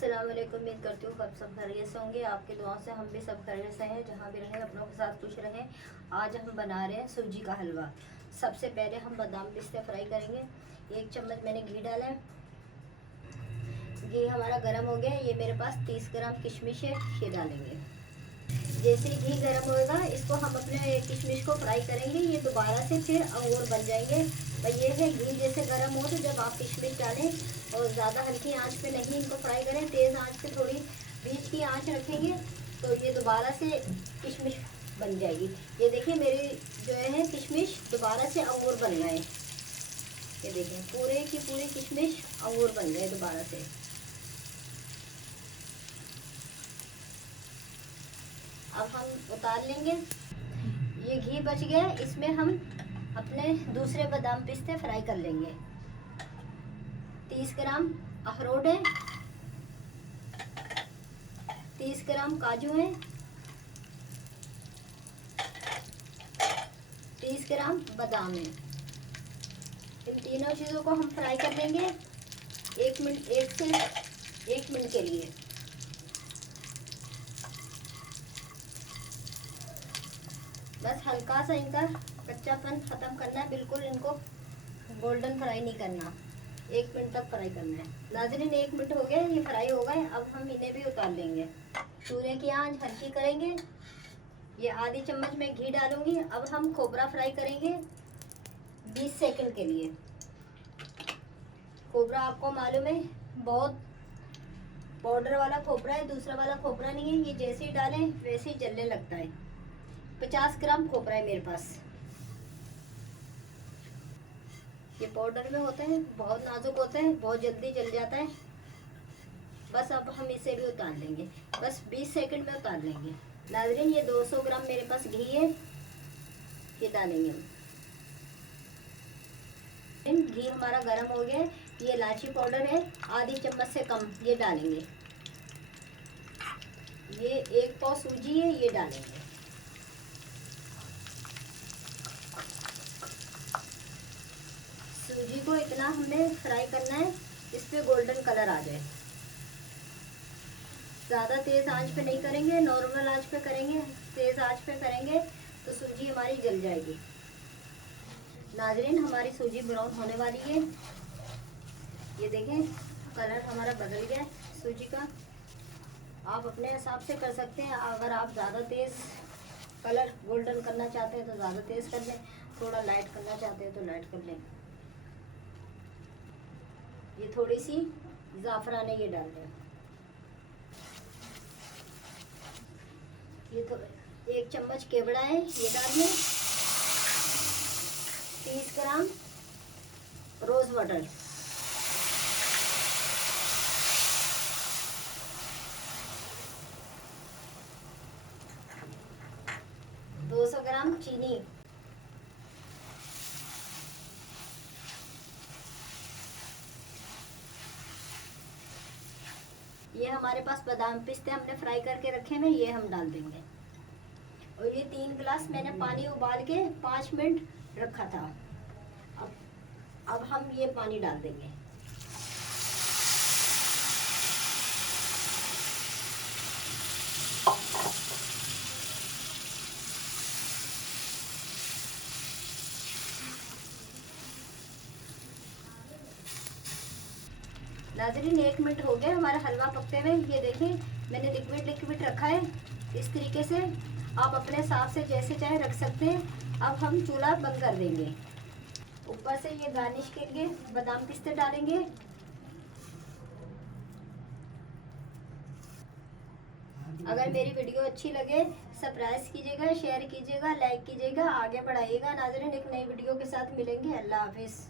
अस्सलाम वालेकुम। उम्मीद करती हूँ आप सब खैरियत से होंगे। आपकी दुआओं से हम भी सब खैरियत से हैं। जहाँ भी रहें अपनों के साथ खुश रहें। आज हम बना रहे हैं सूजी का हलवा। सबसे पहले हम बादाम पिस्ते फ्राई करेंगे। 1 चम्मच मैंने घी डाला है। घी हमारा गर्म हो गया है। ये मेरे पास 30 ग्राम किशमिश है, ये डालेंगे। जैसे ही घी गर्म होएगा इसको हम अपने किशमिश को फ्राई करेंगे। ये दोबारा से फिर अंगूर बन जाएंगे। भाई ये है, घी जैसे गर्म हो तो जब आप किशमिश डालें और ज़्यादा हल्की आंच पे नहीं इनको फ्राई करें, तेज़ आंच पे थोड़ी बीच की आंच रखेंगे तो ये दोबारा से किशमिश बन जाएगी। ये देखिए मेरी जो है किशमिश दोबारा से अंगूर बन गए। ये देखें पूरे की पूरी किशमिश अंगूर बन गए दोबारा से। अब हम उतार लेंगे। ये घी बच गया, इसमें हम अपने दूसरे बादाम पिस्ते फ्राई कर लेंगे। 30 ग्राम अखरोट है, 30 ग्राम काजू है, 30 ग्राम बादाम है। इन तीनों चीज़ों को हम फ्राई कर लेंगे 1 मिनट, 1 से 1 मिनट के लिए। बस हल्का सा इनका कच्चापन ख़त्म करना है, बिल्कुल इनको गोल्डन फ्राई नहीं करना, 1 मिनट तक फ्राई करना है। नाज़रीन 1 मिनट हो गया, ये फ्राई हो गए। अब हम इन्हें भी उतार लेंगे। चूल्हे की आंच हल्की करेंगे। ये आधी चम्मच में घी डालूंगी। अब हम खोबरा फ्राई करेंगे 20 सेकंड के लिए। खोबरा आपको मालूम है बहुत पाउडर वाला खोबरा है, दूसरा वाला खोबरा नहीं है। ये जैसे ही डालें वैसे ही जलने लगता है। 50 ग्राम खोबरा है मेरे पास। ये पाउडर में होते हैं, बहुत नाजुक होते हैं, बहुत जल्दी जल जाता है। बस अब हम इसे भी उतार लेंगे, बस 20 सेकंड में उतार लेंगे। नाज़रीन ये 200 ग्राम मेरे पास घी है, ये डालेंगे हम। घी हमारा गर्म हो गया है। ये इलायची पाउडर है, आधी चम्मच से कम, ये डालेंगे। ये 1 पाव सूजी है, ये डालेंगे। सूजी को इतना हमें फ्राई करना है इस पे गोल्डन कलर आ जाए। ज़्यादा तेज़ आंच पे नहीं करेंगे, नॉर्मल आंच पे करेंगे। तेज़ आंच पे करेंगे तो सूजी हमारी जल जाएगी। नाज़रीन हमारी सूजी ब्राउन होने वाली है। ये देखें कलर हमारा बदल गया है सूजी का। आप अपने हिसाब से कर सकते हैं। अगर आप ज़्यादा तेज़ कलर गोल्डन करना चाहते हैं तो ज़्यादा तेज़ कर लें, थोड़ा लाइट करना चाहते हैं तो लाइट कर लें। ये थोड़ी सी ज़ाफ़रान ये डाल दें। ये तो 1 चम्मच केवड़ा है, ये डाल दें। 30 ग्राम रोज़ वाटर, 200 ग्राम चीनी, ये हमारे पास बादाम पिस्ते हमने फ्राई करके रखे हैं, ये हम डाल देंगे। और ये 3 गिलास मैंने पानी उबाल के 5 मिनट रखा था। अब हम ये पानी डाल देंगे। नाज़रीन 1 मिनट हो गया हमारा हलवा पकते हुए। ये देखें मैंने लिक्विड रखा है। इस तरीके से आप अपने हिसाब से जैसे चाहे रख सकते हैं। अब हम चूल्हा बंद कर देंगे। ऊपर से ये गार्निश के लिए बादाम पिस्ते डालेंगे। अगर मेरी वीडियो अच्छी लगे सब्सक्राइब कीजिएगा, शेयर कीजिएगा, लाइक कीजिएगा, आगे बढ़ाइएगा। नाज़रीन एक नई वीडियो के साथ मिलेंगे। अल्लाह हाफिज़।